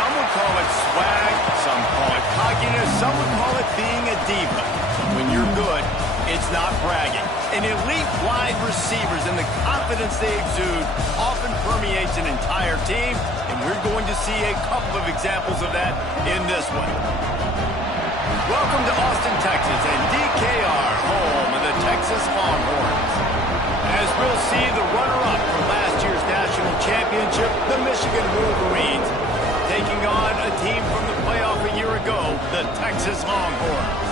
Some would call it swag, some call it cockiness, some would call it being a diva. When you're good, it's not bragging. And elite wide receivers and the confidence they exude often permeates an entire team, and we're going to see a couple of examples of that in this one. Welcome to Austin, Texas, and DKR, home of the Texas Longhorns. As we'll see, the runner-up from last year's national championship, the Michigan Wolverines, taking on a team from the playoff a year ago, the Texas Longhorns.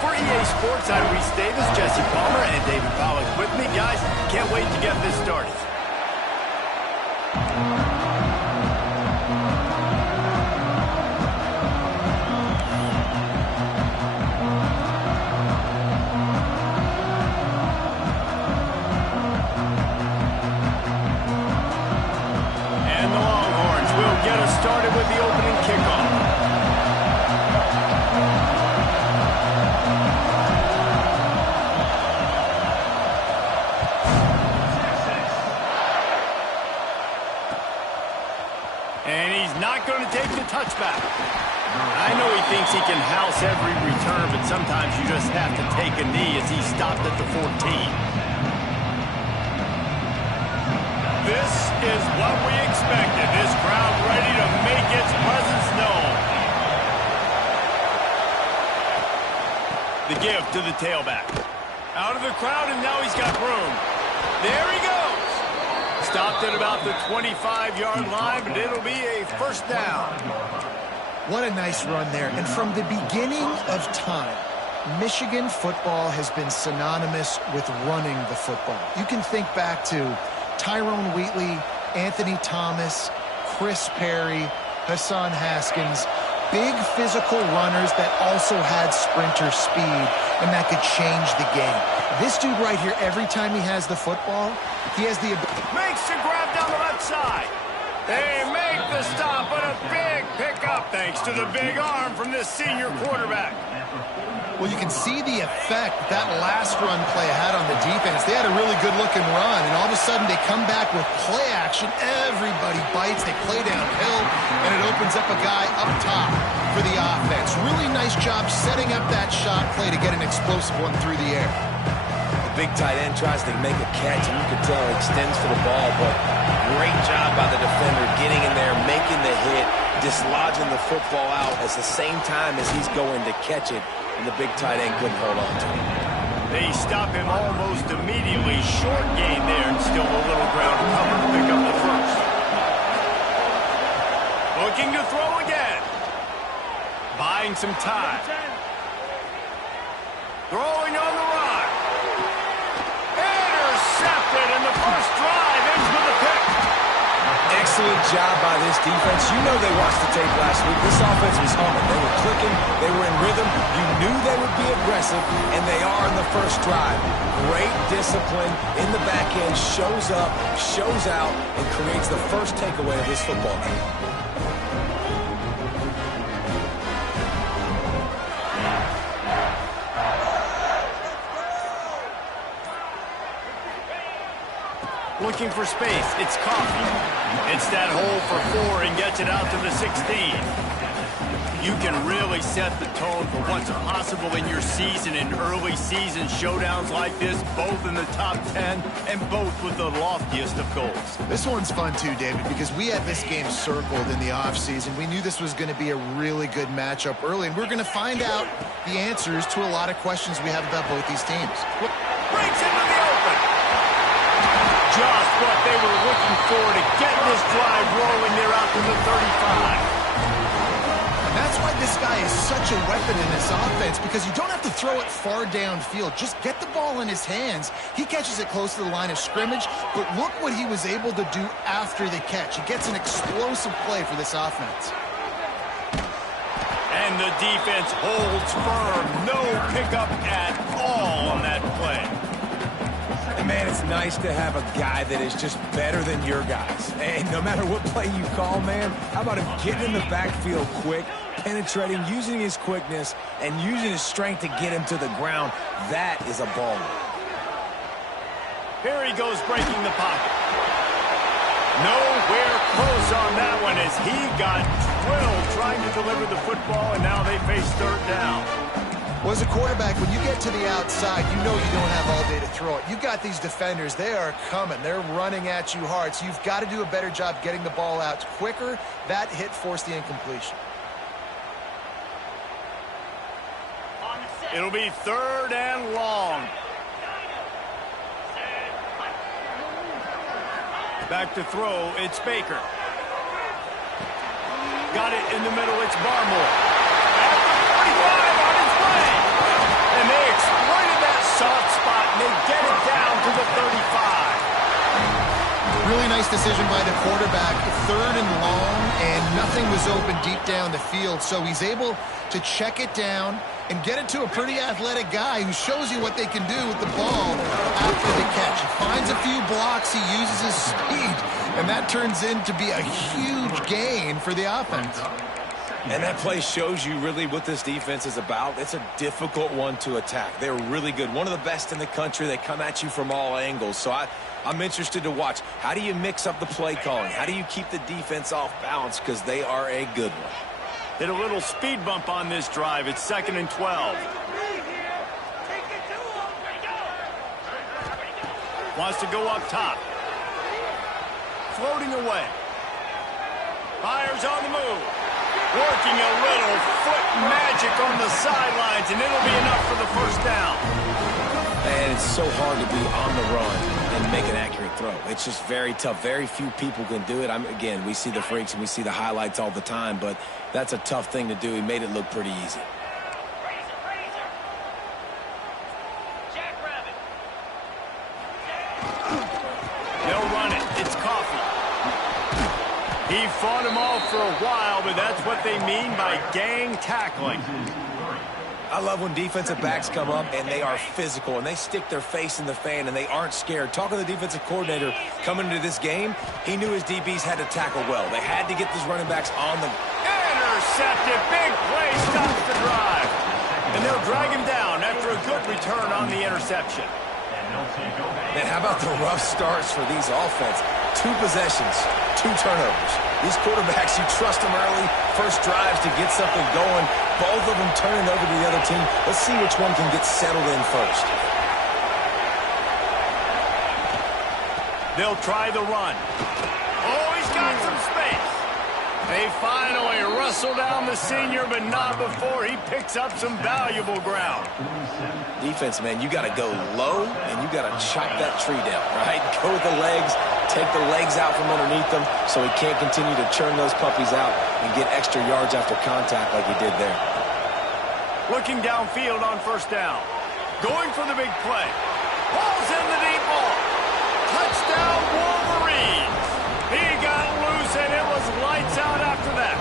For EA Sports, I'm Reese Davis, Jesse Palmer, and David Pollack with me. Guys, can't wait to get this started. And the Longhorns will get us started with the opening kickoff. And he's not going to take the touchback. I know he thinks he can house every return, but sometimes you just have to take a knee as he stopped at the 14. This is what we expected. This crowd ready to make its presence known. The give to the tailback. Out of the crowd, and now he's got room. There he goes. Stopped at about the 25-yard line, but it'll be a first down. What a nice run there. And from the beginning of time, Michigan football has been synonymous with running the football. You can think back to Tyrone Wheatley, Anthony Thomas, Chris Perry, Hassan Haskins, big physical runners that also had sprinter speed and that could change the game. This dude right here, every time he has the football, he has the ability. Makes the grab down the left side. They make the stop, but a big pickup thanks to the big arm from this senior quarterback. Well, you can see the effect that last run play had on the defense. They had a really good-looking run, and all of a sudden they come back with play action. Everybody bites. They play downhill, and it opens up a guy up top for the offense. Really nice job setting up that shot play to get an explosive one through the air. The big tight end tries to make a catch, and you can tell he extends for the ball, but great job by the defender getting in there, making the hit, dislodging the football out at the same time as he's going to catch it. And the big tight end couldn't hold on to him. They stop him almost immediately. Short gain there and still a little ground cover to pick up the first. Looking to throw again. Buying some time. Throwing on the run. Intercepted, and the first drive ends with a pick. Excellent job by this defense. You know they watched the tape last week. This offense was humming. They were clicking. They were in rhythm. You knew they would be aggressive, and they are in the first drive. Great discipline in the back end. Shows up, shows out, and creates the first takeaway of this football game. Looking for space. It's Coffee. It's that hole for 4 and gets it out to the 16. You can really set the tone for what's possible in your season in early season showdowns like this, both in the top 10 and both with the loftiest of goals. This one's fun too, David, because we had this game circled in the offseason. We knew this was going to be a really good matchup early, and we're going to find out the answers to a lot of questions we have about both these teams. Breaks into the open. Just what they were looking for to get this drive rolling there out to the 35. And that's why this guy is such a weapon in this offense, because you don't have to throw it far downfield. Just get the ball in his hands. He catches it close to the line of scrimmage, but look what he was able to do after the catch. He gets an explosive play for this offense. And the defense holds firm. No pickup at all on that play. And man, it's nice to have a guy that is just better than your guys. And no matter what play you call, man, how about him getting in the backfield quick, penetrating, using his quickness, and using his strength to get him to the ground? That is a baller. Here he goes breaking the pocket. Nowhere close on that one as he got drilled trying to deliver the football, and now they face third down. Well, as a quarterback, when you get to the outside, you know you don't have all day to throw it. You've got these defenders. They are coming. They're running at you hard, so you've got to do a better job getting the ball out quicker. That hit forced the incompletion. It'll be third and long. Back to throw, it's Baker. Got it in the middle, it's Barmore. At the 45 on his way. And they exploited that soft spot, and they get it down to the 35. Really nice decision by the quarterback. Third and long, and nothing was open deep down the field, so he's able to check it down and get it to a pretty athletic guy who shows you what they can do with the ball after the catch. He finds a few blocks, he uses his speed, and that turns into be a huge gain for the offense. And that play shows you really what this defense is about. It's a difficult one to attack. They're really good. One of the best in the country. They come at you from all angles. So I'm interested to watch. How do you mix up the play calling? How do you keep the defense off balance? Because they are a good one. Hit a little speed bump on this drive. It's 2nd and 12. Wants to go up top. Floating away. Fires on the move. Working a little foot magic on the sidelines, and it'll be enough for the first down. And it's so hard to be on the run and make an accurate throw. It's just very tough. Very few people can do it. Again, we see the freaks and we see the highlights all the time, but that's a tough thing to do. He made it look pretty easy. They'll run it. It's Coffee. He fought him off for a while, but that's what they mean by gang tackling. I love when defensive backs come up and they are physical and they stick their face in the fan and they aren't scared. Talking to the defensive coordinator coming into this game, he knew his DBs had to tackle well. They had to get these running backs on the... Intercepted. Big play stops the drive. And they'll drag him down after a good return on the interception. Man, how about the rough starts for these offense? 2 possessions, 2 turnovers. These quarterbacks, you trust them early, first drives to get something going. Both of them turning over to the other team. Let's see which one can get settled in first. They'll try the run. Oh, he's got some space. They finally wrestle down the senior, but not before he picks up some valuable ground. Defense, man, you got to go low, and you got to chop that tree down, right? Go with the legs, take the legs out from underneath them so he can't continue to churn those puppies out and get extra yards after contact like he did there. Looking downfield on first down. Going for the big play. Ball's in the deep ball. Touchdown, Wolverines. He got loose, and it was lights out after that.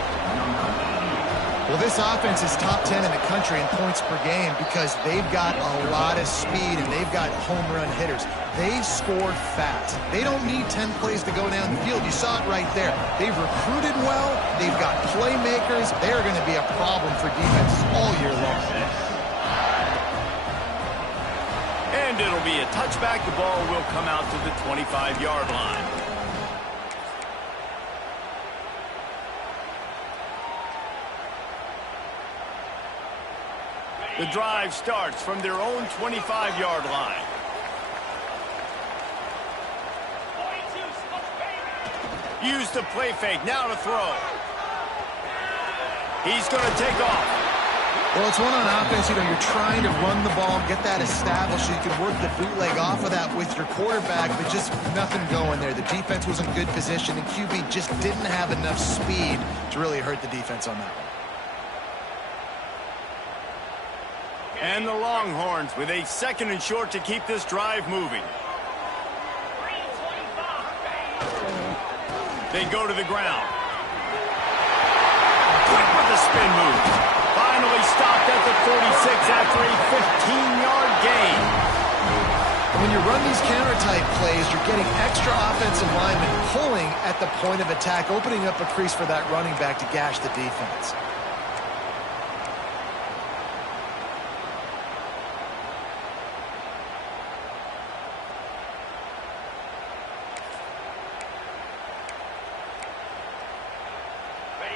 Well, this offense is top 10 in the country in points per game because they've got a lot of speed and they've got home run hitters. They score fast. They don't need 10 plays to go down the field. You saw it right there. They've recruited well. They've got playmakers. They're going to be a problem for defenses all year long. And it'll be a touchback. The ball will come out to the 25-yard line. The drive starts from their own 25-yard line. Use the play fake. Now to throw. He's going to take off. Well, it's one on offense. You know, you're trying to run the ball, get that established so you can work the bootleg off of that with your quarterback, but just nothing going there. The defense was in good position, and QB just didn't have enough speed to really hurt the defense on that one. And the Longhorns with a 2nd and short to keep this drive moving. They go to the ground. Quick with the spin move. Finally stopped at the 46 after a 15-yard gain. When you run these counter-type plays, you're getting extra offensive linemen pulling at the point of attack, opening up a crease for that running back to gash the defense.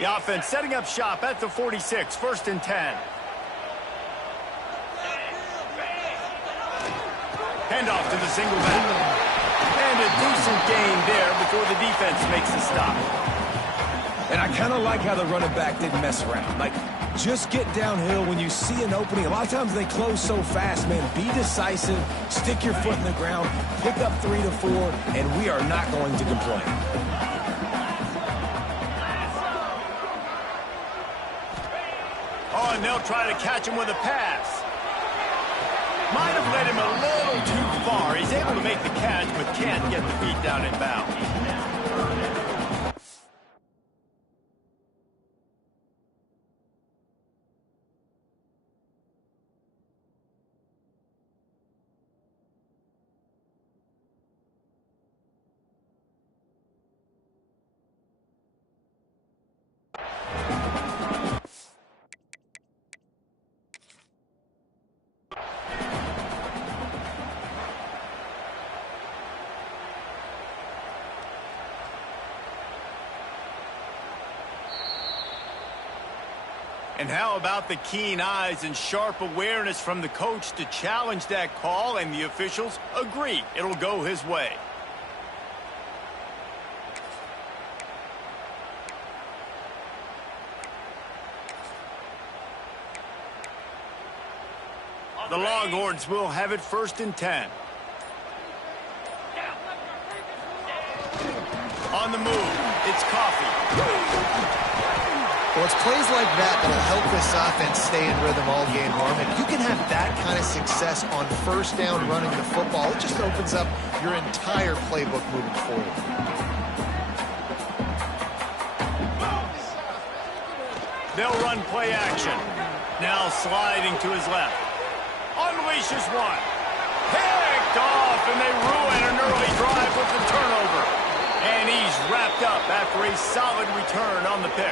The offense setting up shop at the 46, 1st and 10. Handoff to the single back. And a decent gain there before the defense makes the stop. And I kind of like how the running back didn't mess around. Like, just get downhill when you see an opening. A lot of times they close so fast, man. Be decisive, stick your foot in the ground, pick up 3 to 4, and we are not going to complain. Oh, and they'll try to catch him with a pass. Might have led him a little too far. He's able to make the catch, but can't get the feet down in bounds. And how about the keen eyes and sharp awareness from the coach to challenge that call, and the officials agree it'll go his way. The Longhorns will have it 1st and 10. On the move, it's Coffee. Well, it's plays like that that'll help this offense stay in rhythm all game long. If you can have that kind of success on 1st down running the football, it just opens up your entire playbook moving forward. They'll run play action. Now sliding to his left. Unleashes one. Picked off, and they ruin an early drive with the turnover. And he's wrapped up after a solid return on the pick.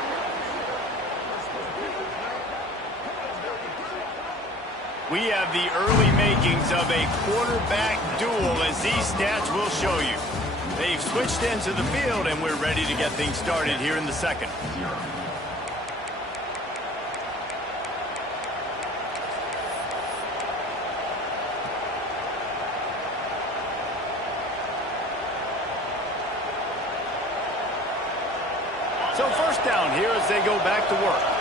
We have the early makings of a quarterback duel, as these stats will show you. They've switched into the field, and we're ready to get things started here in the second. So 1st down here as they go back to work.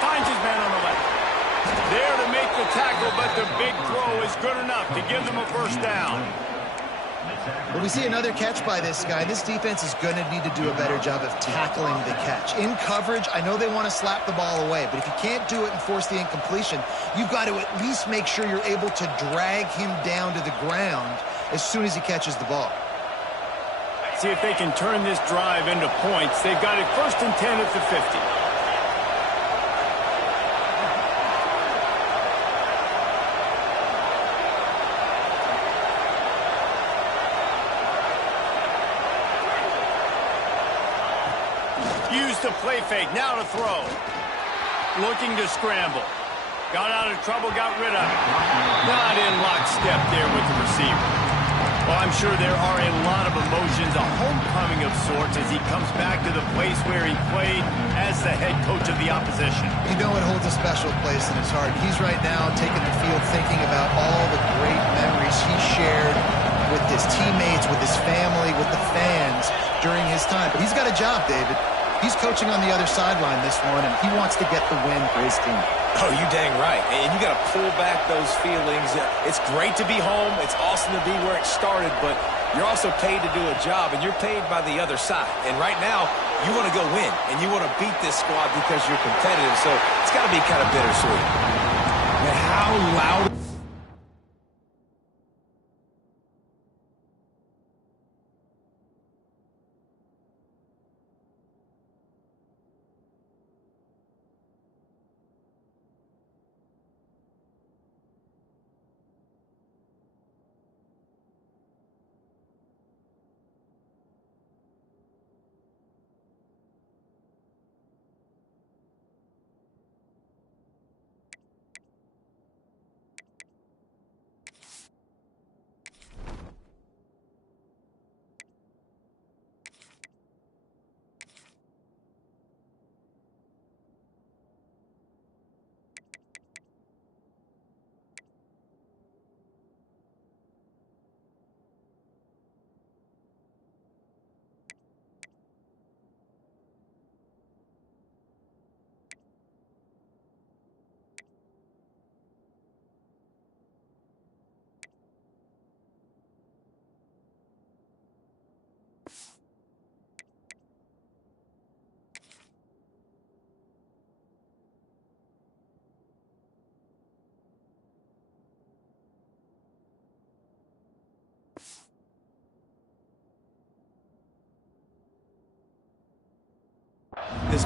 Finds his man on the left. There to make the tackle, but the big throw is good enough to give them a 1st down. Well, we see another catch by this guy. This defense is going to need to do a better job of tackling the catch. In coverage, I know they want to slap the ball away, but if you can't do it and force the incompletion, you've got to at least make sure you're able to drag him down to the ground as soon as he catches the ball. See if they can turn this drive into points. They've got it 1st and 10 at the 50. Use the play fake, now to throw. Looking to scramble. Got out of trouble, got rid of it. Not in lockstep there with the receiver. Well, I'm sure there are a lot of emotions, a homecoming of sorts, as he comes back to the place where he played as the head coach of the opposition. You know it holds a special place in his heart. He's right now taking the field thinking about all the great memories he shared with his teammates, with his family, with the fans during his time. But he's got a job, David. He's coaching on the other sideline this one, and he wants to get the win for his team. Oh, you dang right. And you got to pull back those feelings. It's great to be home. It's awesome to be where it started, but you're also paid to do a job, and you're paid by the other side. And right now, you want to go win, and you want to beat this squad because you're competitive. So it's got to be kind of bittersweet. And how loud...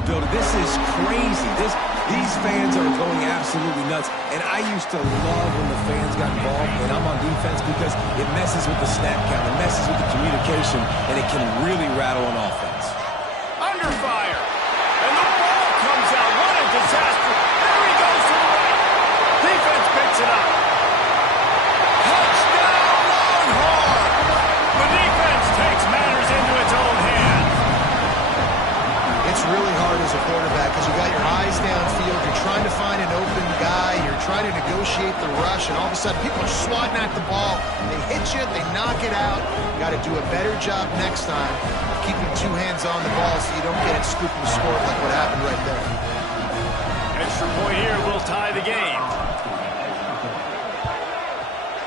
building. This is crazy. These fans are going absolutely nuts. And I used to love when the fans got involved, and I'm on defense because it messes with the snap count, it messes with the communication, and it can really rattle an offense. Under fire. And the ball comes out. What a disaster. There he goes to the right. Defense picks it up. Touchdown, Longhorn. The defense takes matters into its own hands. It's really hard as a quarterback because you got your eyes downfield. You're trying to find an open guy. You're trying to negotiate the rush, and all of a sudden people are swatting at the ball. They hit you. They knock it out. You got to do a better job next time of keeping two hands on the ball so you don't get it scooping the score like what happened right there. Extra point here will tie the game.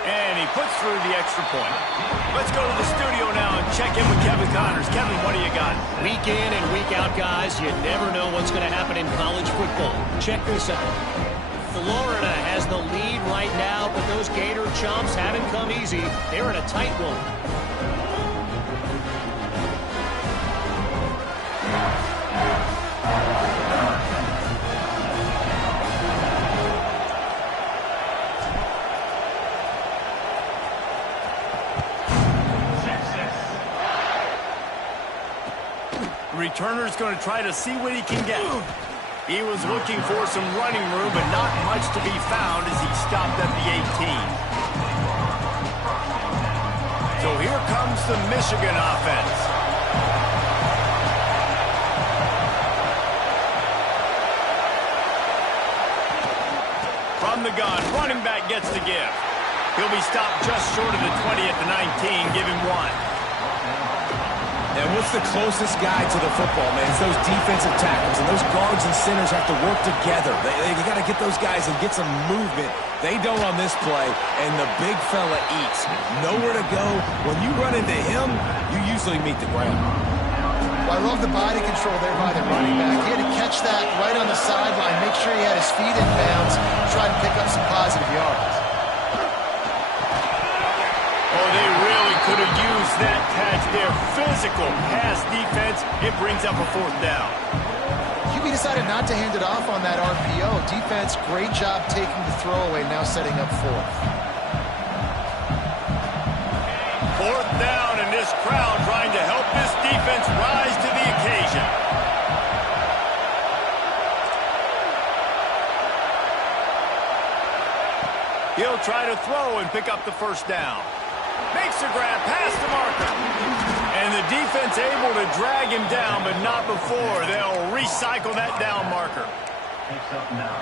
And he puts through the extra point. Let's go to the studio now and check in with Kevin Connors. Kevin, what do you got? Week in and week out, guys, you never know what's going to happen in college football. Check this out. Florida has the lead right now, but those Gator chumps haven't come easy. They're in a tight one. Returner's going to try to see what he can get. He was looking for some running room, but not much to be found as he stopped at the 18. So here comes the Michigan offense. From the gun, running back gets the give. He'll be stopped just short of the 20 at the 19. Give him one. And what's the closest guy to the football, man? It's those defensive tackles, and those guards and centers have to work together. They got to get those guys and get some movement. They don't on this play, and the big fella eats. Nowhere to go. When you run into him, you usually meet the ground. Well, I love the body control there by the running back. He had to catch that right on the sideline, make sure he had his feet in bounds, try and pick up some positive yards. Oh, they really could have used that catch there. Physical pass defense. It brings up a fourth down. QB decided not to hand it off on that RPO. Defense, great job taking the throwaway, now setting up fourth. Fourth down, and this crowd trying to help this defense rise to the occasion. He'll try to throw and pick up the first down. Makes a grab past the marker. And the defense able to drag him down, but not before. They'll recycle that down marker.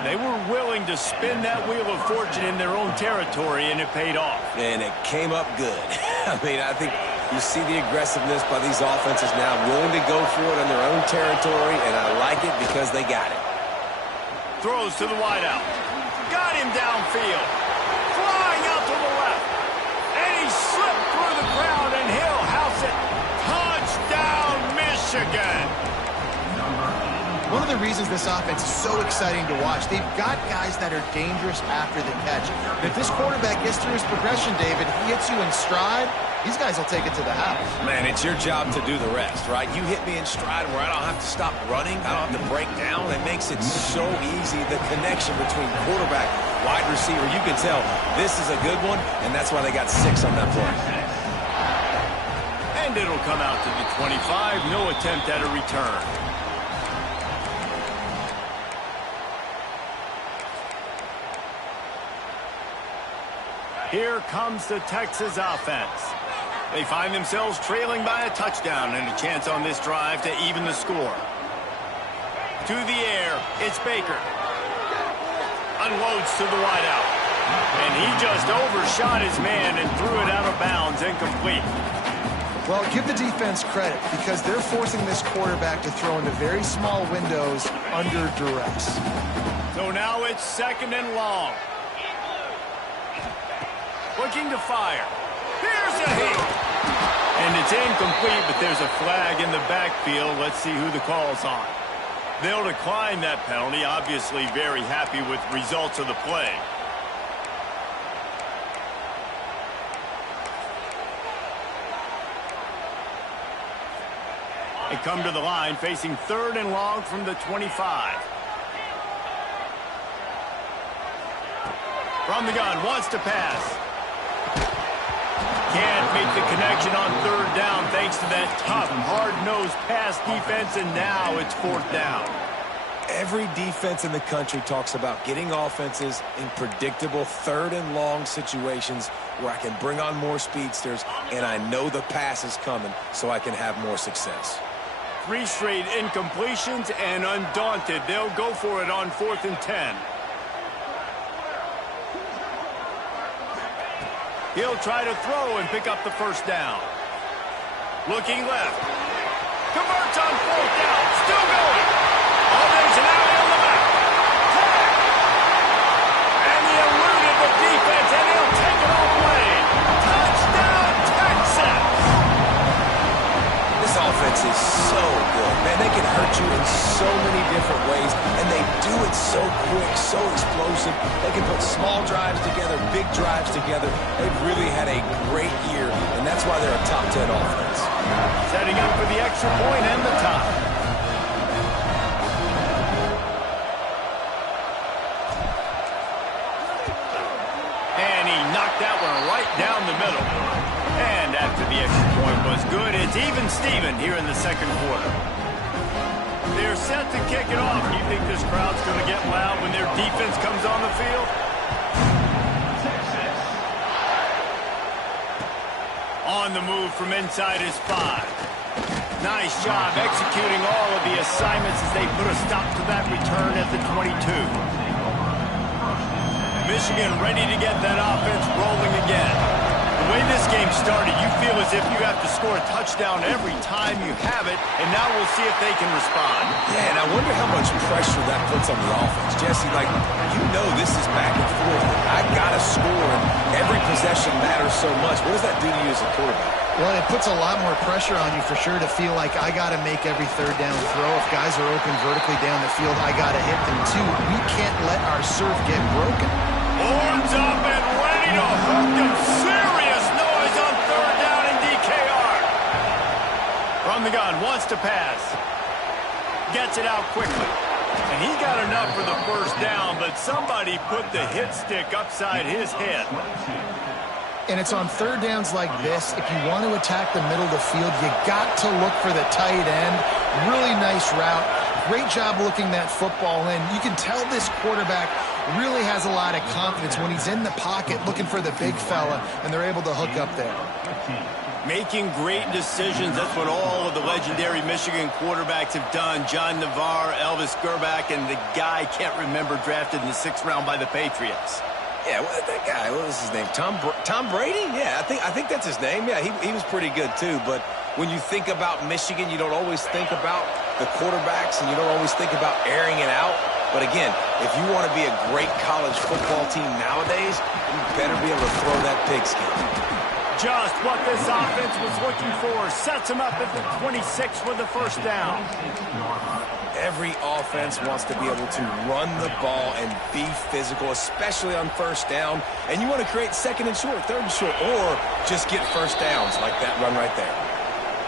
They were willing to spin that wheel of fortune in their own territory, and it paid off. And it came up good. I mean, I think you see the aggressiveness by these offenses now, willing to go for it in their own territory, and I like it because they got it. Throws to the wideout. Got him downfield. Flying out to the left. And he slipped through the crowd, and he'll house it. Touchdown, Michigan. One of the reasons this offense is so exciting to watch, they've got guys that are dangerous after the catch. And if this quarterback gets through his progression, David, he hits you in stride, these guys will take it to the house. Man, it's your job to do the rest, right? You hit me in stride where I don't have to stop running. I don't have to break down. It makes it so easy. The connection between quarterback, wide receiver, you can tell this is a good one, and that's why they got 6 on that play. And it'll come out to the 25. No attempt at a return. Here comes the Texas offense. They find themselves trailing by a touchdown and a chance on this drive to even the score. To the air, it's Baker. Unloads to the wideout. And he just overshot his man and threw it out of bounds, incomplete. Well, give the defense credit because they're forcing this quarterback to throw into very small windows under duress. So now it's 2nd and long. Looking to fire. Here's a hit. And it's incomplete, but there's a flag in the backfield. Let's see who the call's on. They'll decline that penalty, obviously very happy with results of the play. They come to the line facing 3rd and long from the 25. From the gun, wants to pass. Can't make the connection on 3rd down thanks to that tough, hard-nosed pass defense, and now it's 4th down. Every defense in the country talks about getting offenses in predictable 3rd and long situations where I can bring on more speedsters and I know the pass is coming so I can have more success. 3 straight incompletions, and undaunted, they'll go for it on 4th and 10. He'll try to throw and pick up the 1st down. Looking left. Converts on 4th down. Still going. Oh, there's an alley on the back. And he eluded the defense, and he'll take it all away. Touchdown, Texas! This offense is so good. Man, they can hurt you in so many different ways, and they do it so quick, so explosive. They can put small drives together, big drives together. They've really had a great year, and that's why they're a top 10 offense. Setting up for the extra point and the tie. And he knocked that one right down the middle. And after the extra point was good, it's even Steven here in the 2nd quarter. They're set to kick it off. Do you think this crowd's going to get loud when their defense comes on the field? On the move from inside his 5. Nice job executing all of the assignments as they put a stop to that return at the 22. Michigan ready to get that offense rolling again. The way this game started, you feel as if you have to score a touchdown every time you have it, and now we'll see if they can respond. Yeah, and I wonder how much pressure that puts on the offense. Jesse, like, you know this is back and forth. I got to score, and every possession matters so much. What does that do to you as a quarterback? Well, it puts a lot more pressure on you for sure to feel like I got to make every 3rd down throw. If guys are open vertically down the field, I got to hit them too. We can't let our serve get broken. Horns up and ready to hook them. Serious noise on 3rd down in DKR. From the gun, wants to pass. Gets it out quickly. And he got enough for the 1st down, but somebody put the hit stick upside his head. And it's on 3rd downs like this. If you want to attack the middle of the field, you got to look for the tight end. Really nice route. Great job looking that football in. You can tell this quarterback really has a lot of confidence when he's in the pocket looking for the big fella, and they're able to hook up there. Making great decisions. That's what all of the legendary Michigan quarterbacks have done. John Navarre, Elvis Gerbach, and the guy, can't remember, drafted in the 6th round by the Patriots. Yeah, that guy, what was his name? Tom Brady? Yeah, I think that's his name. Yeah, he was pretty good too. But when you think about Michigan, you don't always think about the quarterbacks, and you don't always think about airing it out. But again, if you want to be a great college football team nowadays, you better be able to throw that pigskin. Just what this offense was looking for. Sets him up at the 26 for the 1st down. Every offense wants to be able to run the ball and be physical, especially on 1st down. And you want to create 2nd and short, 3rd and short, or just get 1st downs like that run right there.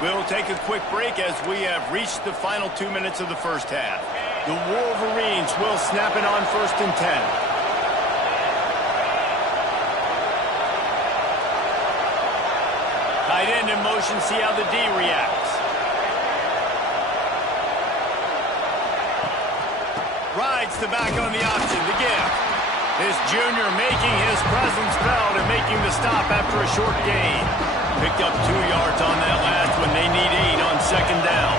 We'll take a quick break as we have reached the final 2 minutes of the 1st half. The Wolverines will snap it on 1st and 10. Tight end in motion, see how the D reacts. Rides the back on the option, the gift. This junior making his presence felt and making the stop after a short gain. Picked up 2 yards on that last one. They need 8 on 2nd down.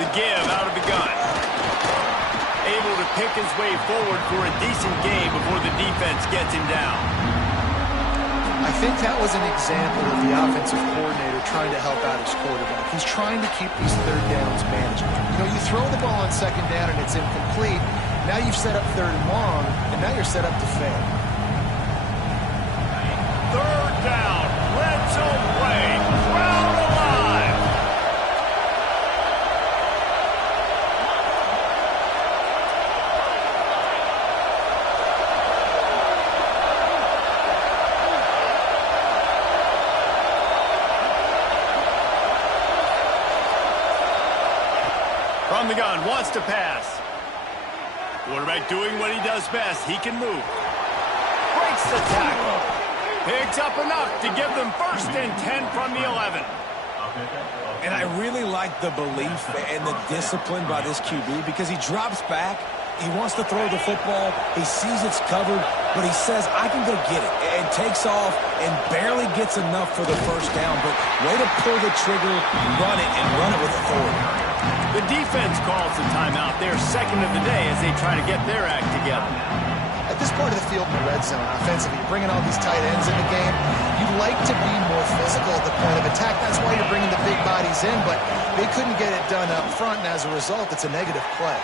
The give out of the gun. Able to pick his way forward for a decent gain before the defense gets him down. I think that was an example of the offensive coordinator trying to help out his quarterback. He's trying to keep these 3rd downs manageable. You know, you throw the ball on 2nd down and it's incomplete. Now you've set up 3rd and long, and now you're set up to fail. 3rd down. Red zone play. Crowd alive. from the gun, wants to pass. Quarterback doing what he does best. He can move. Breaks the tackle. Picks up enough to give them 1st and 10 from the 11. And I really like the belief and the discipline by this QB because he drops back. He wants to throw the football. He sees it's covered, but he says, I can go get it, and takes off and barely gets enough for the 1st down. But way to pull the trigger, run it, and run it with authority. The defense calls the timeout. They're 2nd of the day as they try to get their act together. At this part of the field in the red zone, offensively, you're bringing all these tight ends in the game. You'd like to be more physical at the point of attack. That's why you're bringing the big bodies in, but they couldn't get it done up front, and as a result, it's a negative play.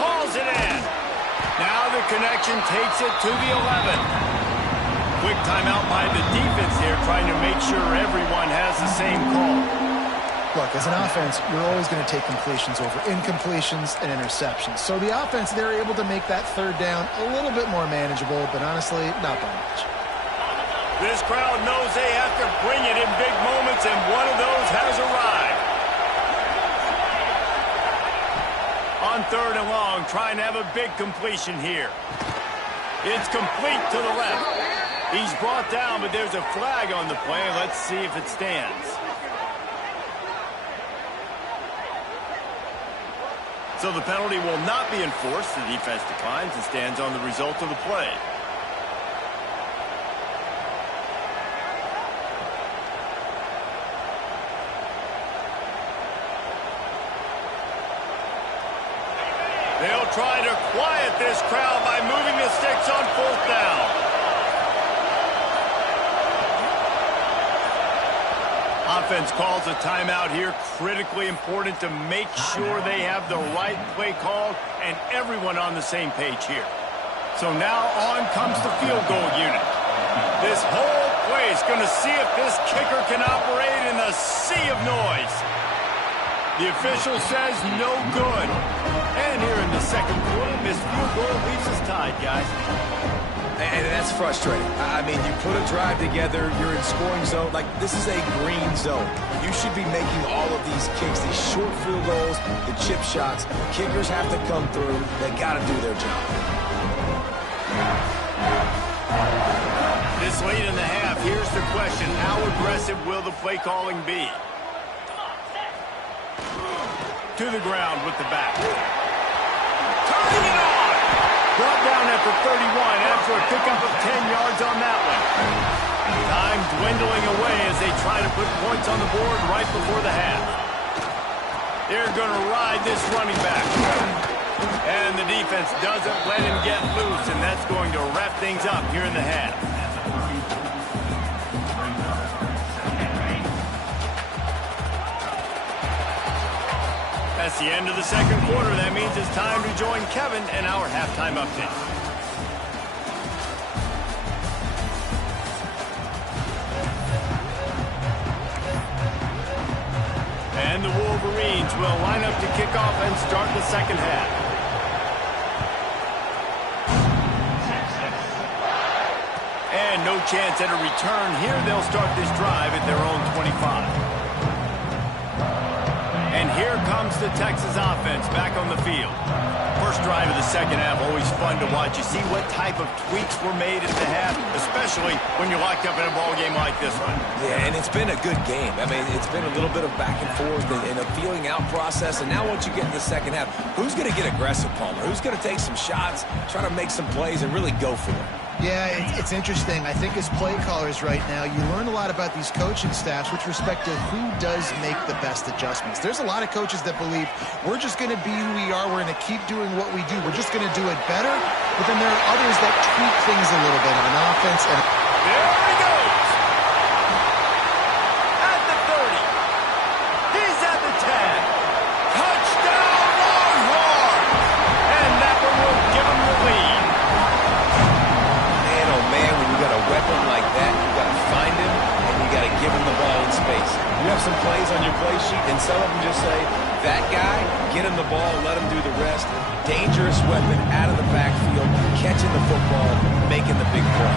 Hauls it in. Now the connection takes it to the 11. Quick timeout by the defense here, trying to make sure everyone has the same call. Look, as an offense, you're always going to take completions over incompletions and interceptions. So the offense, they're able to make that 3rd down a little bit more manageable, but honestly, not by much. This crowd knows they have to bring it in big moments, and one of those has arrived. On 3rd and long, trying to have a big completion here. It's complete to the left. He's brought down, but there's a flag on the play. Let's see if it stands. So the penalty will not be enforced. The defense declines and stands on the result of the play. They'll try to quiet this crowd by moving the sticks on 4th down. Offense calls a timeout here. Critically important to make sure they have the right play call and everyone on the same page here. So now on comes the field goal unit. This whole place going to see if this kicker can operate in a sea of noise. The official says no good. And here in the 2nd quarter, this field goal leaves us tied, guys. And that's frustrating. I mean, you put a drive together, you're in scoring zone. Like, this is a green zone. You should be making all of these kicks, these short field goals, the chip shots. Kickers have to come through. They got to do their job. This late in the half, here's the question. How aggressive will the play calling be? To the ground with the back. Turning it on! Brought down at the 31 after a pickup of 10 yards on that one. Time dwindling away as they try to put points on the board right before the half. They're going to ride this running back. And the defense doesn't let him get loose, and that's going to wrap things up here in the half. That's the end of the 2nd quarter. That means it's time to join Kevin in our halftime update. And the Wolverines will line up to kick off and start the 2nd half. And no chance at a return here. They'll start this drive at their own 25. And here comes the Texas offense back on the field. First drive of the 2nd half, always fun to watch. You see what type of tweaks were made at the half, especially when you're locked up in a ball game like this one. Yeah, and it's been a good game. I mean, it's been a little bit of back and forth and a feeling out process. And now once you get in the 2nd half, who's going to get aggressive, Palmer? Who's going to take some shots, try to make some plays, and really go for it? Yeah, it's interesting. I think as play callers right now, you learn a lot about these coaching staffs with respect to who does make the best adjustments. There's a lot of coaches that believe we're just going to be who we are. We're going to keep doing what we do. We're just going to do it better. But then there are others that tweak things a little bit on offense. And there he goes. At the 30. He's at the 10. Touchdown, Longhorns. And that one will give him the lead. Man, oh man, when you got a weapon like that, you got to find him and you got to give him the ball in space. You have some plays on your play sheet, and some of them just say, that guy, get him the ball, let him do the rest. Dangerous weapon out of the backfield, catching the football, making the big play.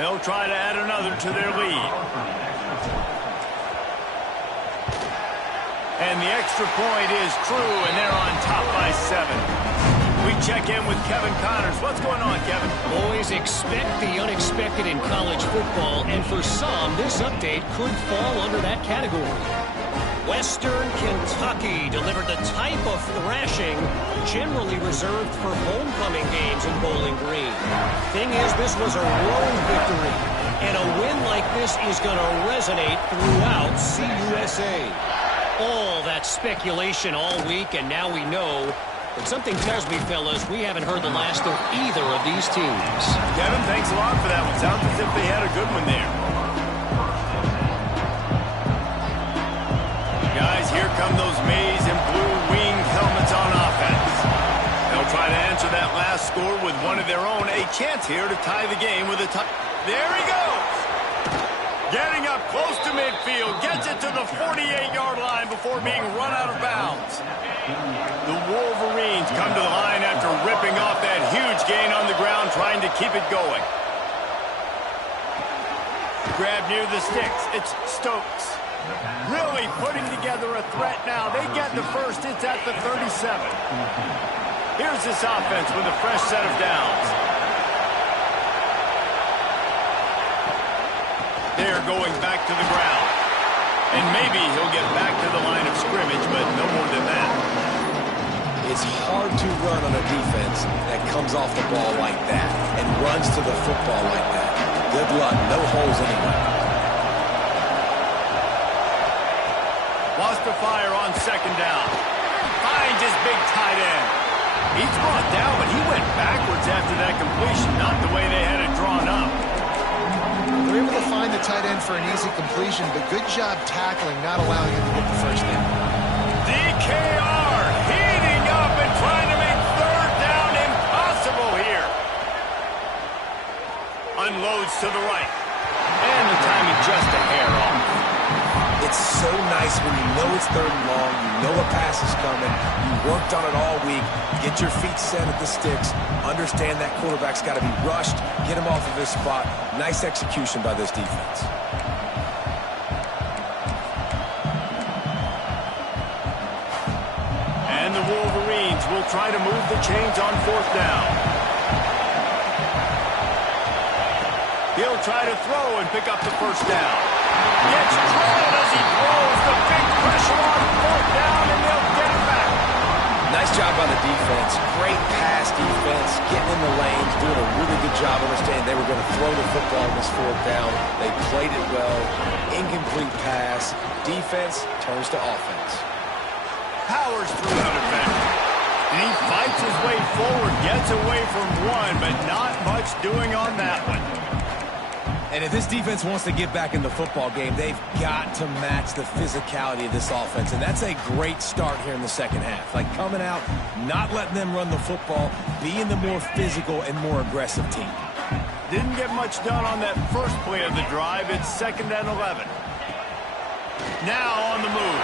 They'll try to add another to their lead. And the extra point is true, and they're on top by 7. We check in with Kevin Connors. What's going on, Kevin? Boys, expect the unexpected in college football, and for some, this update could fall under that category. Western Kentucky delivered the type of thrashing generally reserved for homecoming games in Bowling Green. Thing is, this was a road victory, and a win like this is going to resonate throughout CUSA. All that speculation all week, and now we know. But something tells me, fellas, we haven't heard the last of either of these teams. Kevin, thanks a lot for that one. Sounds as if they had a good one there. Guys, here come those maize and blue winged helmets on offense. They'll try to answer that last score with one of their own. A chance here to tie the game with a tie. There he goes. Getting up close to midfield. Gets it to the 48-yard line before being run out of bounds. The Wolverines come to the line after ripping off that huge gain on the ground, trying to keep it going. Grab near the sticks. It's Stokes. Really putting together a threat now. They get the first. It's at the 37. Here's this offense with a fresh set of downs. They're going back to the ground. And maybe he'll get back to the line of scrimmage, but no more than that. It's hard to run on a defense that comes off the ball like that and runs to the football like that. Good luck. No holes anyway. Lost the fire on second down. Finds his big tight end. He's brought down, but he went backwards after that completion, not the way they had it drawn up. They're able to find the tight end for an easy completion, but good job tackling, not allowing him to get the first down. DKR heating up and trying to make third down impossible here. Unloads to the right. And the timing just a hair off. It's so nice when you know it's third and long, you know a pass is coming, you worked on it all week, get your feet set at the sticks, understand that quarterback's got to be rushed, get him off of his spot. Nice execution by this defense. And the Wolverines will try to move the chains on fourth down. He'll try to throw and pick up the first down. Gets drilled as he throws. The big pressure on fourth down, and they'll get it back. Nice job by the defense. Great pass defense, getting in the lanes, doing a really good job understanding they were going to throw the football on this fourth down. They played it well. Incomplete pass. Defense turns to offense. Powers through the defender. And he fights his way forward, gets away from one, but not much doing on that one. And if this defense wants to get back in the football game, they've got to match the physicality of this offense. And that's a great start here in the second half. Like coming out, not letting them run the football, being the more physical and more aggressive team. Didn't get much done on that first play of the drive. It's 2nd and 11. Now on the move.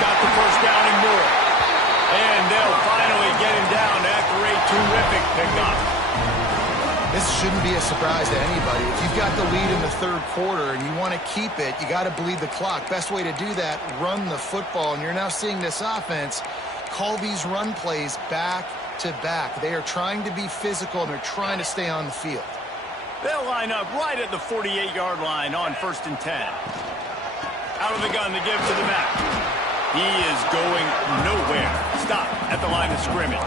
Got the first down and more. And they'll finally get him down after a terrific pickup. This shouldn't be a surprise to anybody. If you've got the lead in the third quarter and you want to keep it, you got to bleed the clock. Best way to do that, run the football. And you're now seeing this offense call these run plays back to back. They are trying to be physical, and they're trying to stay on the field. They'll line up right at the 48-yard line on 1st and 10. Out of the gun to give to the back. He is going nowhere. Stop at the line of scrimmage.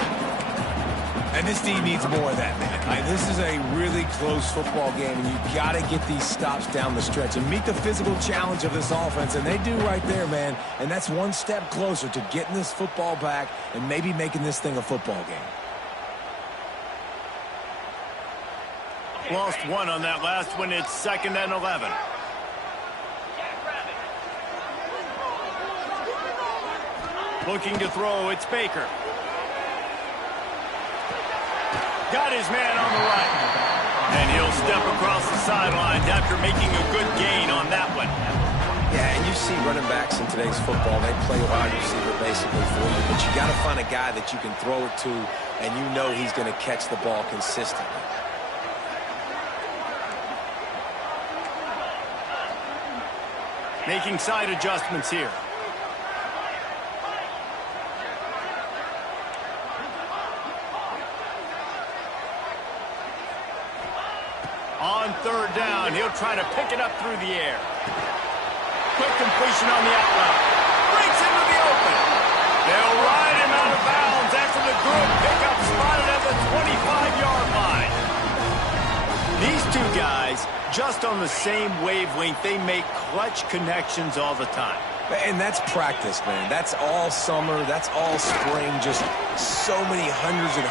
And this team needs more of that, man. This is a really close football game, and you've got to get these stops down the stretch and meet the physical challenge of this offense, and they do right there, man. And that's one step closer to getting this football back and maybe making this thing a football game. Lost one on that last one. It's 2nd and 11. Looking to throw. It's Baker. Got his man on the right. And he'll step across the sidelines after making a good gain on that one. Yeah, and you see running backs in today's football, they play wide receiver basically for you, but you got to find a guy that you can throw it to, and you know he's going to catch the ball consistently. Making side adjustments here. On third down, he'll try to pick it up through the air. Quick completion on the out route. Breaks into the open. They'll ride him out of bounds after the good pickup spotted at the 25-yard line. These two guys, just on the same wavelength, they make clutch connections all the time. And that's practice, man. That's all summer. That's all spring. Just so many hundreds and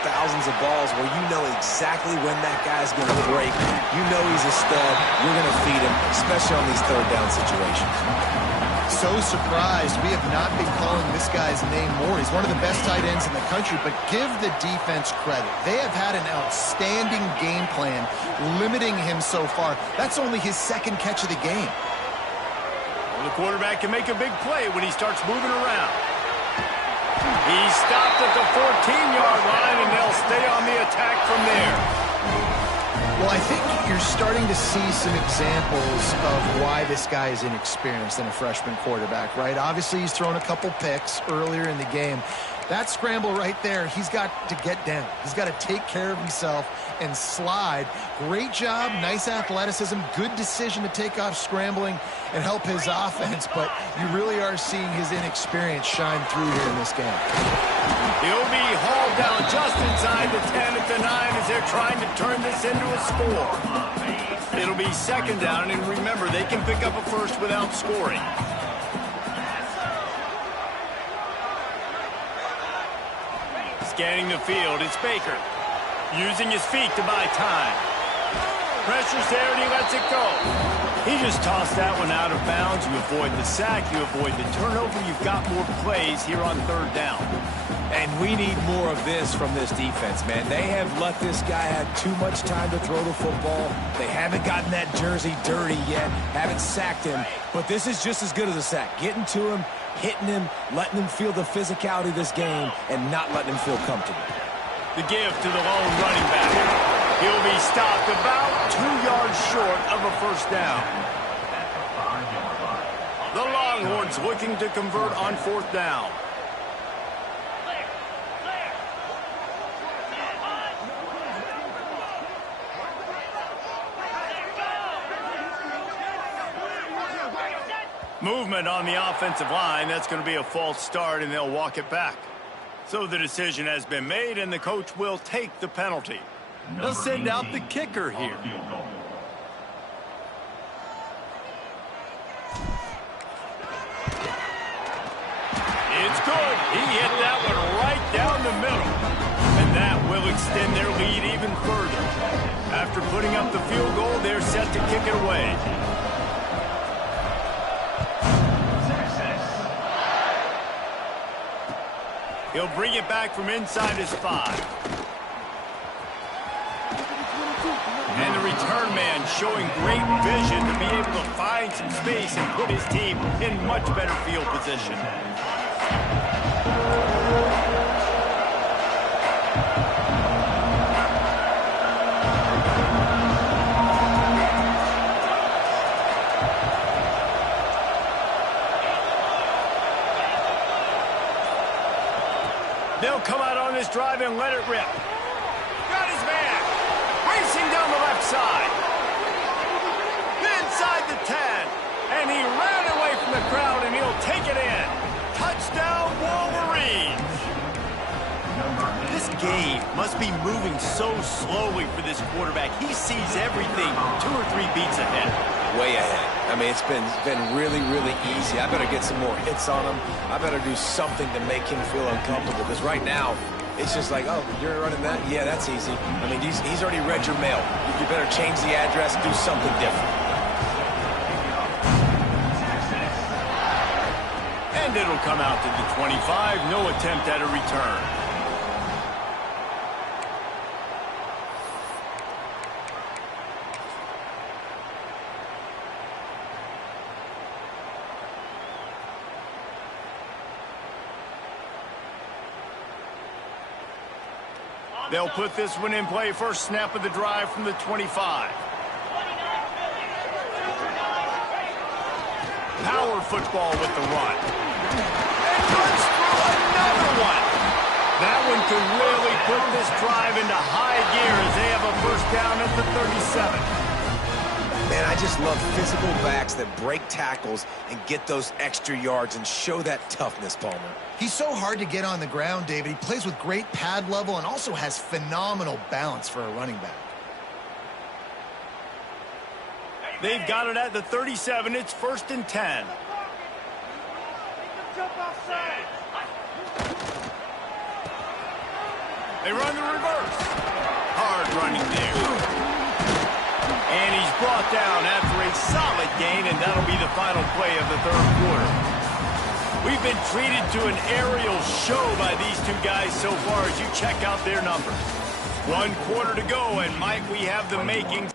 thousands of balls where you know exactly when that guy's going to break. You know he's a stud. You're going to feed him, especially on these third down situations. So surprised we have not been calling this guy's name more. He's one of the best tight ends in the country, but give the defense credit. They have had an outstanding game plan limiting him so far. That's only his second catch of the game. The quarterback can make a big play when he starts moving around. He's stopped at the 14-yard line, and they'll stay on the attack from there. Well, I think you're starting to see some examples of why this guy is inexperienced in a freshman quarterback, right? Obviously, he's thrown a couple picks earlier in the game. That scramble right there, he's got to get down. He's got to take care of himself and slide. Great job, nice athleticism, good decision to take off scrambling and help his offense, but you really are seeing his inexperience shine through here in this game. He'll be hauled down just inside the 10 at the 9 as they're trying to turn this into a score. It'll be second down, and remember, they can pick up a first without scoring. Scanning the field, it's Baker. Using his feet to buy time. Pressure's there, and he lets it go. He just tossed that one out of bounds. You avoid the sack, you avoid the turnover. You've got more plays here on third down. And we need more of this from this defense, man. They have let this guy have too much time to throw the football. They haven't gotten that jersey dirty yet, haven't sacked him. But this is just as good as a sack. Getting to him, hitting him, letting him feel the physicality of this game, and not letting him feel comfortable. The give to the lone running back. He'll be stopped about 2 yards short of a first down. The Longhorns looking to convert on fourth down. Movement on the offensive line. That's going to be a false start, and they'll walk it back. So the decision has been made, and the coach will take the penalty. They'll send out the kicker here. It's good. He hit that one right down the middle. And that will extend their lead even further. After putting up the field goal, they're set to kick it away. He'll bring it back from inside his 5. And the return man showing great vision to be able to find some space and put his team in much better field position. They'll come out on this drive and let it rip. Got his man. Racing down the left side. Inside the 10. And he ran away from the crowd, and he'll take it in. Touchdown, Wolverines. This game must be moving so slowly for this quarterback. He sees everything 2 or 3 beats ahead. Way ahead. I mean, it's been really, really easy. I better get some more hits on him. I better do something to make him feel uncomfortable. Because right now, it's just like, oh, you're running that? Yeah, that's easy. I mean, he's already read your mail. You better change the address, do something different. And it'll come out to the 25. No attempt at a return. They'll put this one in play. First snap of the drive from the 25. Power football with the run. And runs through another one. That one could really put this drive into high gear as they have a first down at the 37. Man, I just love physical backs that break tackles and get those extra yards and show that toughness, Palmer. He's so hard to get on the ground, David. He plays with great pad level and also has phenomenal balance for a running back. They've got it at the 37. It's 1st and 10. They run the reverse. Hard running there. And he's brought down after a solid gain, and that'll be the final play of the 3rd quarter. We've been treated to an aerial show by these two guys so far as you check out their numbers. 1 quarter to go, and Mike, we have the makings.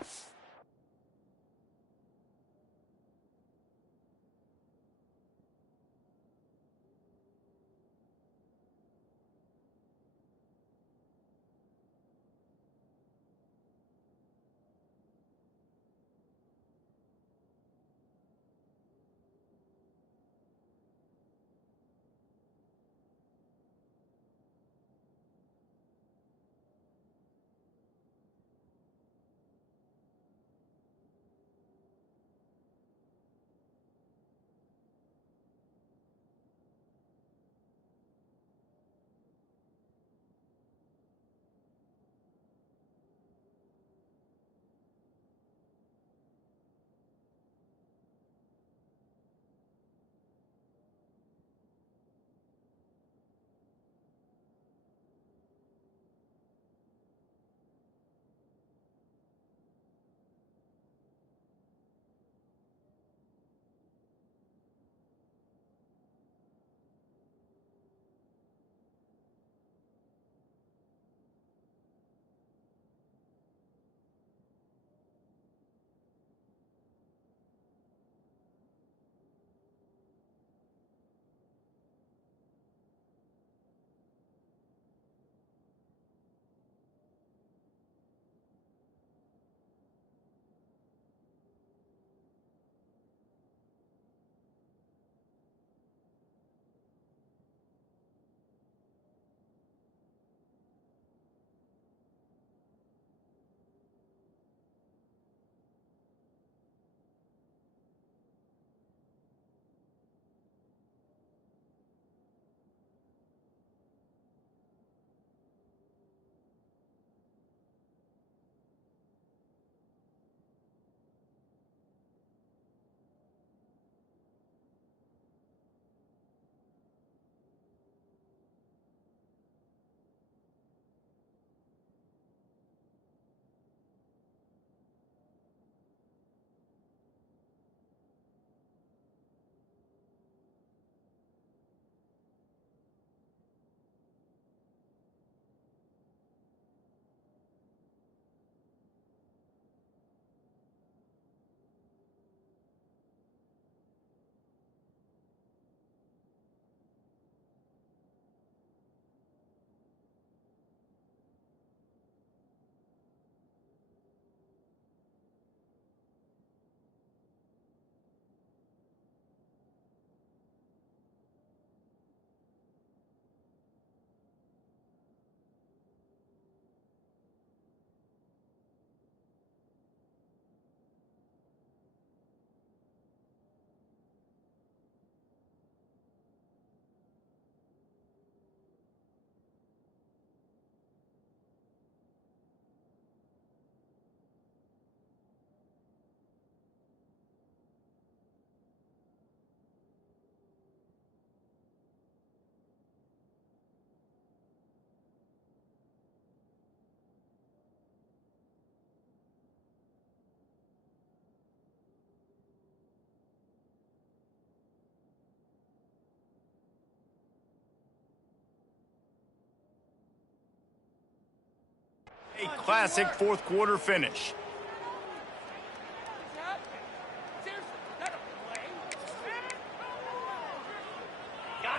A classic 4th quarter finish.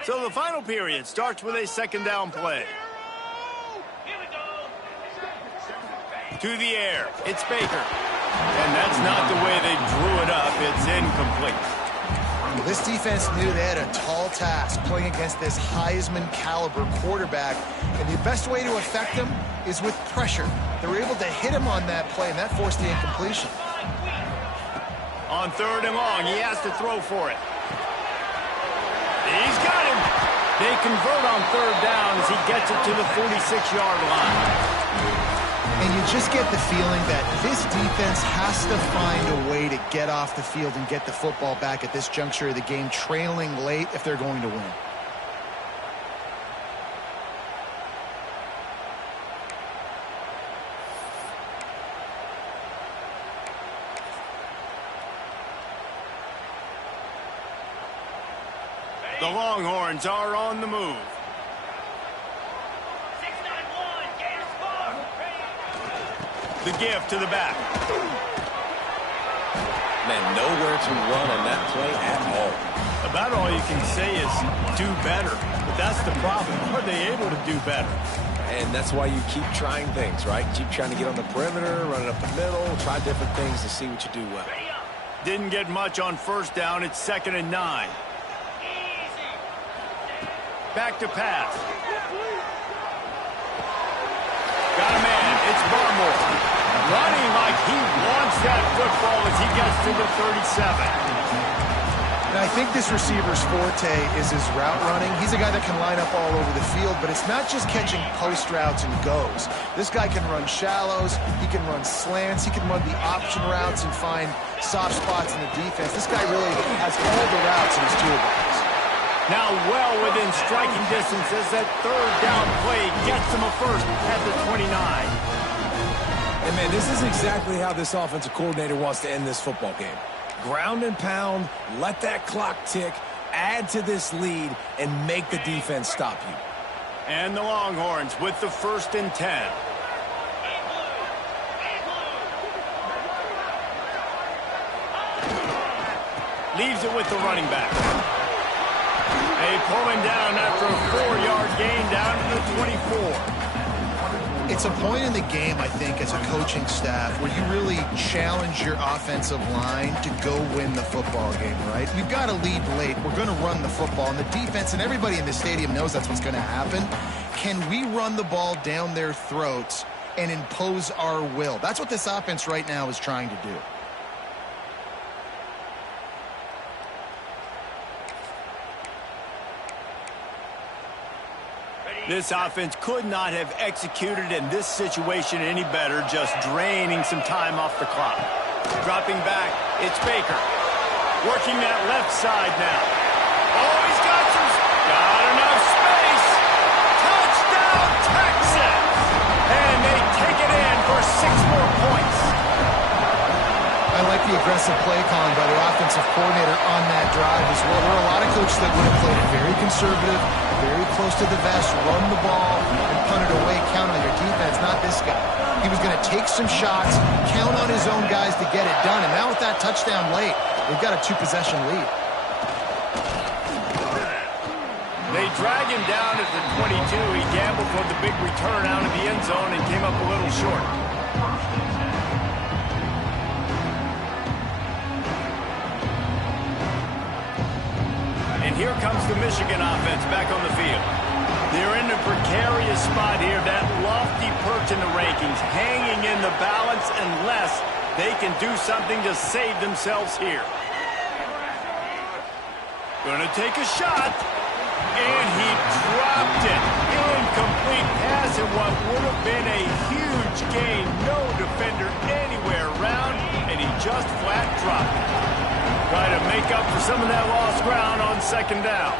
So the final period starts with a 2nd down play. To the air, it's Baker. And that's not the way they drew it up. It's incomplete. This defense knew they had a tall task playing against this Heisman caliber quarterback, and the best way to affect him is with pressure. They were able to hit him on that play, and that forced the incompletion. On 3rd and long, he has to throw for it. He's got him. They convert on 3rd down as he gets it to the 46-yard line. And you just get the feeling that this defense has to find a way to get off the field and get the football back at this juncture of the game, trailing late if they're going to win. The Longhorns are on the move. The give to the back. Man, nowhere to run on that play at all. About all you can say is do better. But that's the problem. Are they able to do better? And that's why you keep trying things, right? Keep trying to get on the perimeter, run it up the middle, try different things to see what you do well. Didn't get much on 1st down. It's 2nd and 9. Back to pass. Got a man. It's Barmore. Running like he wants that football as he gets to the 37. And I think this receiver's forte is his route running. He's a guy that can line up all over the field, but it's not just catching post routes and goes. This guy can run shallows, he can run slants, he can run the option routes and find soft spots in the defense. This guy really has all the routes in his toolbox. Now well within striking distance as that 3rd down play gets him a first at the 29. And man, this is exactly how this offensive coordinator wants to end this football game. Ground and pound, let that clock tick, add to this lead, and make the defense stop you. And the Longhorns with the 1st and 10. Leaves it with the running back. They pull him down after a 4-yard gain down to the 24. It's a point in the game, I think, as a coaching staff where you really challenge your offensive line to go win the football game, right? We've got to lead late. We're going to run the football. And the defense and everybody in the stadium knows that's what's going to happen. Can we run the ball down their throats and impose our will? That's what this offense right now is trying to do. This offense could not have executed in this situation any better, just draining some time off the clock. Dropping back, it's Baker. Working that left side now. Oh, he's got enough space. Touchdown, Texans! And they take it in for 6 more points. I like the aggressive play calling by the offensive coordinator on that drive as well. There are a lot of coaches that would have played it very conservative, very close to the vest, run the ball, and punt it away, count on your defense, not this guy. He was going to take some shots, count on his own guys to get it done, and now with that touchdown late, they've got a 2-possession lead. They drag him down at the 22. He gambled for the big return out of the end zone and came up a little short. And here comes the Michigan offense back on the field. They're in a precarious spot here, that lofty perch in the rankings, hanging in the balance unless they can do something to save themselves here. Gonna take a shot, and he dropped it. Incomplete pass in what would have been a huge gain. No defender anywhere around, and he just flat dropped it. Try to make up for some of that lost ground on 2nd down.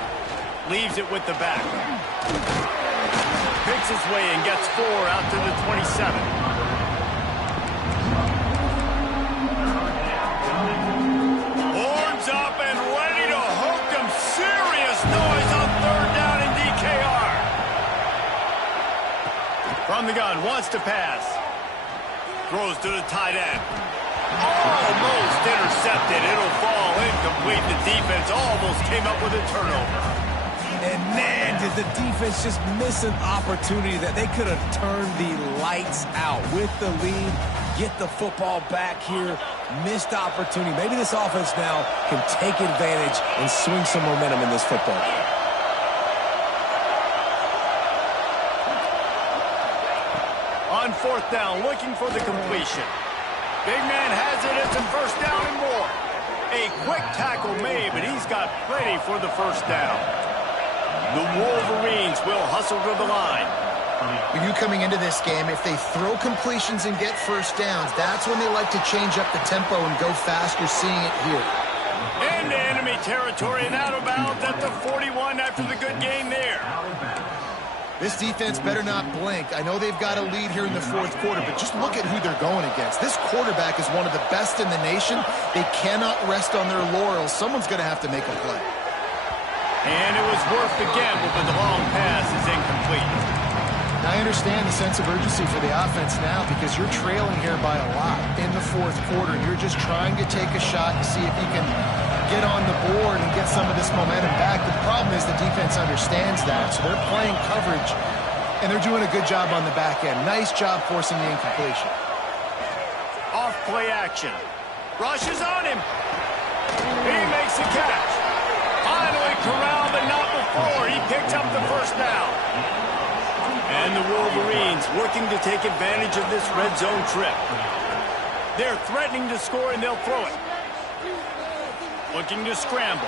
Leaves it with the back. Picks his way and gets 4 out to the 27. Horns up and ready to hook them. Serious noise on 3rd down in DKR. From the gun, wants to pass. Throws to the tight end. Almost intercepted. It'll fall incomplete. The defense almost came up with a turnover. And man, did the defense just miss an opportunity that they could have turned the lights out with the lead, get the football back here, Missed opportunity. Maybe this offense now can take advantage and swing some momentum in this football game. On fourth down, looking for the completion. Big man has it. It's a first down and more. A quick tackle made, but he's got plenty for the first down. The Wolverines will hustle to the line. With you coming into this game, if they throw completions and get first downs, that's when they like to change up the tempo and go fast. You're seeing it here. Into enemy territory and out of bounds at the 41 after the good game there. This defense better not blink. I know they've got a lead here in the fourth quarter, but just look at who they're going against. This quarterback is one of the best in the nation. They cannot rest on their laurels. Someone's going to have to make a play. And it was worth the gamble, but the long pass is incomplete. Now, I understand the sense of urgency for the offense now because you're trailing here by a lot in the fourth quarter. You're just trying to take a shot to see if you can get on the board and get some of this momentum back. The problem is the defense understands that, so they're playing coverage, and they're doing a good job on the back end. Nice job forcing the incompletion. Off play action. Rush is on him. He makes the catch. Finally corralled, but not before. He picks up the first down. And the Wolverines looking to take advantage of this red zone trip. They're threatening to score, and they'll throw it. Looking to scramble.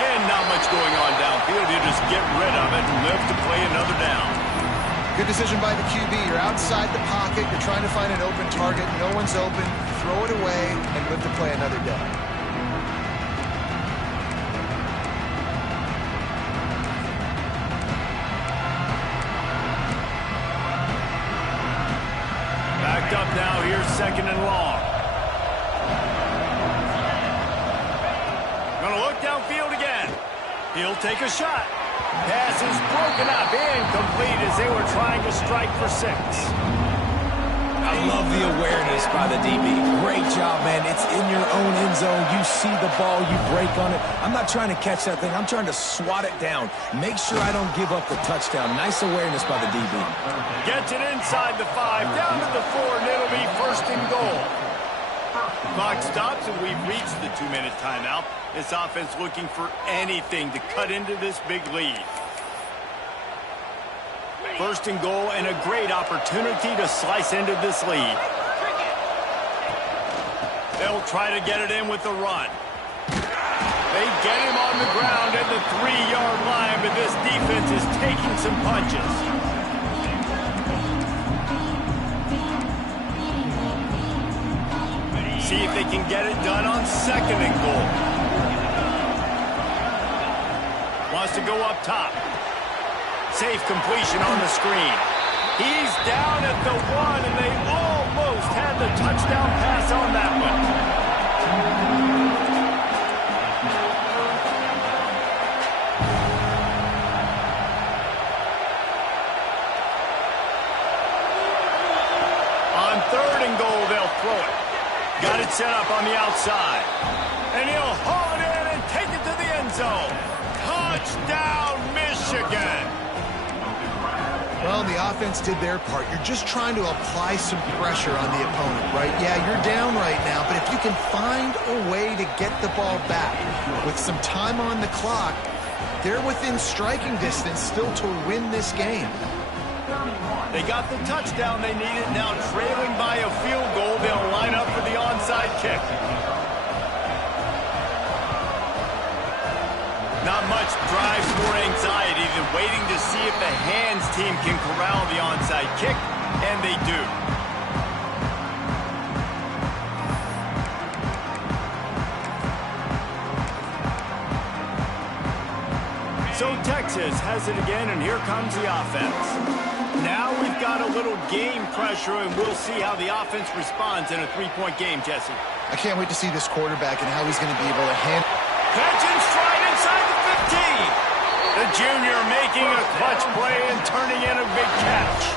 And not much going on downfield. You just get rid of it and live to play another down. Good decision by the QB. You're outside the pocket. You're trying to find an open target. No one's open. Throw it away and live to play another down. Backed up now. Here's second and long. Going to look downfield again. He'll take a shot. Pass is broken up. Incomplete as they were trying to strike for 6. I love the awareness by the DB. Great job, man. It's in your own end zone. You see the ball. You break on it. I'm not trying to catch that thing. I'm trying to swat it down. Make sure I don't give up the touchdown. Nice awareness by the DB. Gets it inside the 5, down to the 4, and it'll be first and goal. Clock stops, and we've reached the 2-minute timeout. This offense looking for anything to cut into this big lead. First and goal, and a great opportunity to slice into this lead. They'll try to get it in with the run. They get him on the ground at the 3-yard line, but this defense is taking some punches. See if they can get it done on second and goal. Wants to go up top. Safe completion on the screen. He's down at the 1, and they almost had the touchdown pass on that one. On third and goal, they'll throw it. Got it set up on the outside. And he'll haul it in and take it to the end zone. Touchdown, Michigan! Well, the offense did their part. You're just trying to apply some pressure on the opponent, right? Yeah, you're down right now, but if you can find a way to get the ball back with some time on the clock, they're within striking distance still to win this game. They got the touchdown they needed. Now trailing by a field goal, they'll line up for the onside kick. Not much drives more anxiety than waiting to see if the hands team can corral the onside kick, and they do. So Texas has it again, and here comes the offense. Now we've got a little game pressure, and we'll see how the offense responds in a 3-point game, Jesse. I can't wait to see this quarterback and how he's going to be able to handle. Catch and stride inside the 15. The junior making a clutch play and turning in a big catch.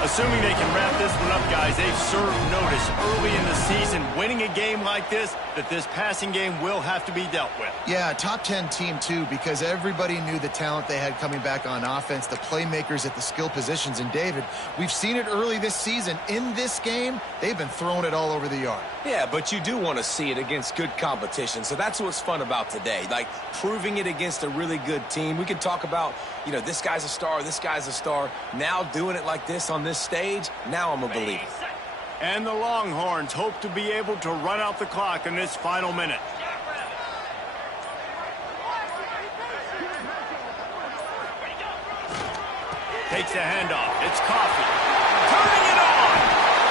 Assuming they can wrap this one up, guys, they've served notice early in the season, winning a game like this, that this passing game will have to be dealt with. Yeah, top 10 team, too, because everybody knew the talent they had coming back on offense, the playmakers at the skill positions. And, David, we've seen it early this season. In this game, they've been throwing it all over the yard. Yeah, but you do want to see it against good competition, so that's what's fun about today, like proving it against a really good team. We can talk about, you know, this guy's a star, this guy's a star. Now doing it like this on this stage, now I'm a believer. And the Longhorns hope to be able to run out the clock in this final minute. Takes the handoff. It's Coffee. Turning it on.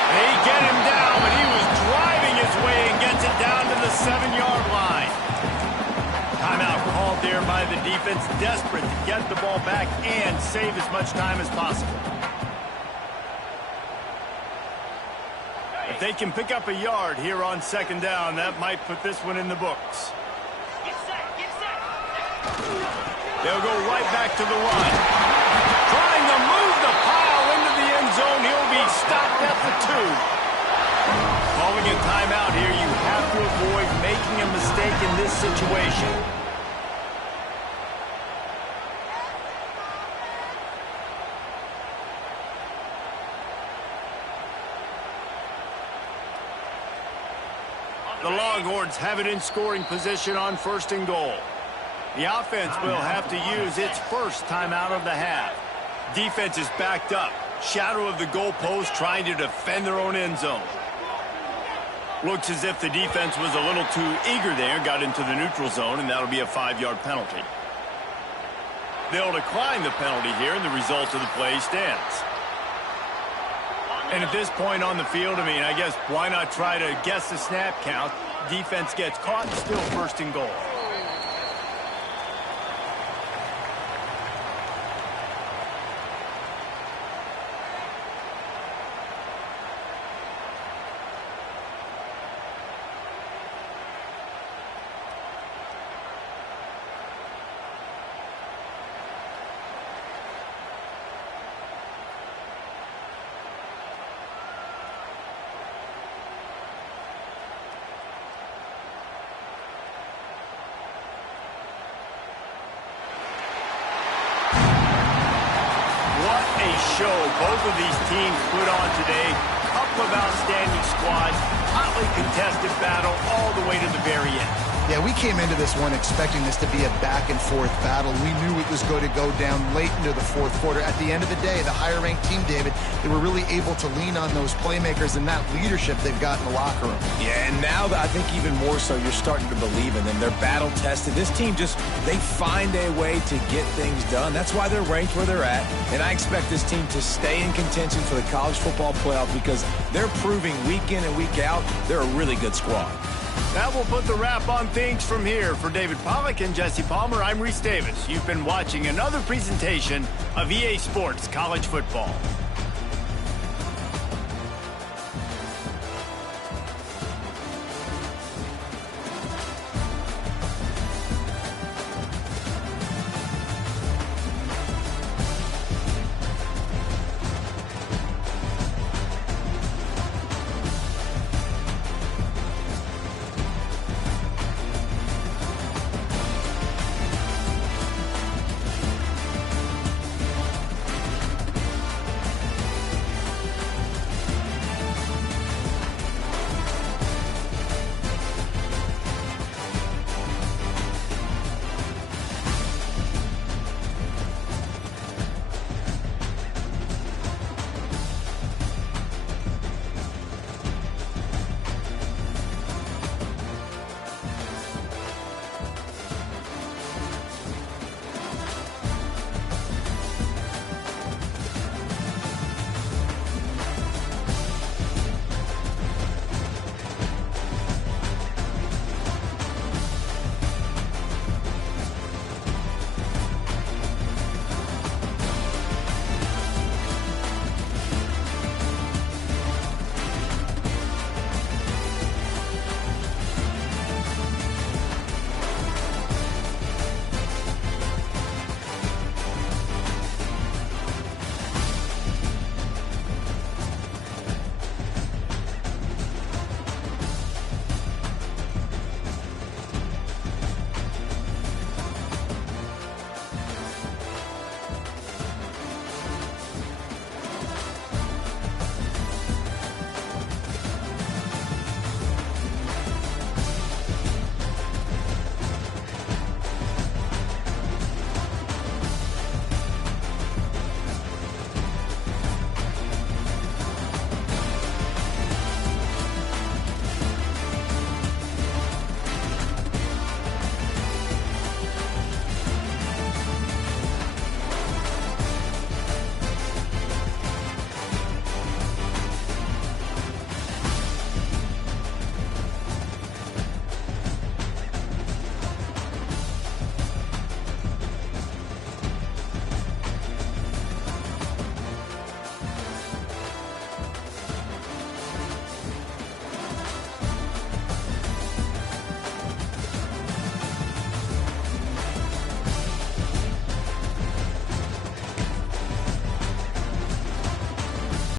They get him down, but he was driving his way and gets it down to the 7-yard line. Timeout called there by the defense, desperate to get the ball back and save as much time as possible. If they can pick up a yard here on second down, that might put this one in the books. They'll go right back to the run. Trying to move the pile into the end zone. He'll be stopped at the 2. Calling a timeout here, you have to avoid making a mistake in this situation. The Longhorns have it in scoring position on 1st and goal. The offense will have to use its first timeout of the half. Defense is backed up. Shadow of the goalpost, trying to defend their own end zone. Looks as if the defense was a little too eager there, got into the neutral zone, and that'll be a 5-yard penalty. They'll decline the penalty here, and the result of the play stands. And at this point on the field, I mean, I guess why not try to guess the snap count? Defense gets caught, and still 1st and goal. Show both of these teams put on today. Couple of outstanding squads, hotly contested battle all the way to the very end. Yeah, we came into this one expecting this to be a back-and-forth battle. We knew it was going to go down late into the 4th quarter. At the end of the day, the higher-ranked team, David, they were really able to lean on those playmakers and that leadership they've got in the locker room. Yeah, and now I think even more so, you're starting to believe in them. They're battle-tested. This team they find a way to get things done. That's why they're ranked where they're at. And I expect this team to stay in contention for the college football playoff because they're proving week in and week out they're a really good squad. That will put the wrap on things from here. For David Pollack and Jesse Palmer, I'm Reese Davis. You've been watching another presentation of EA Sports College Football.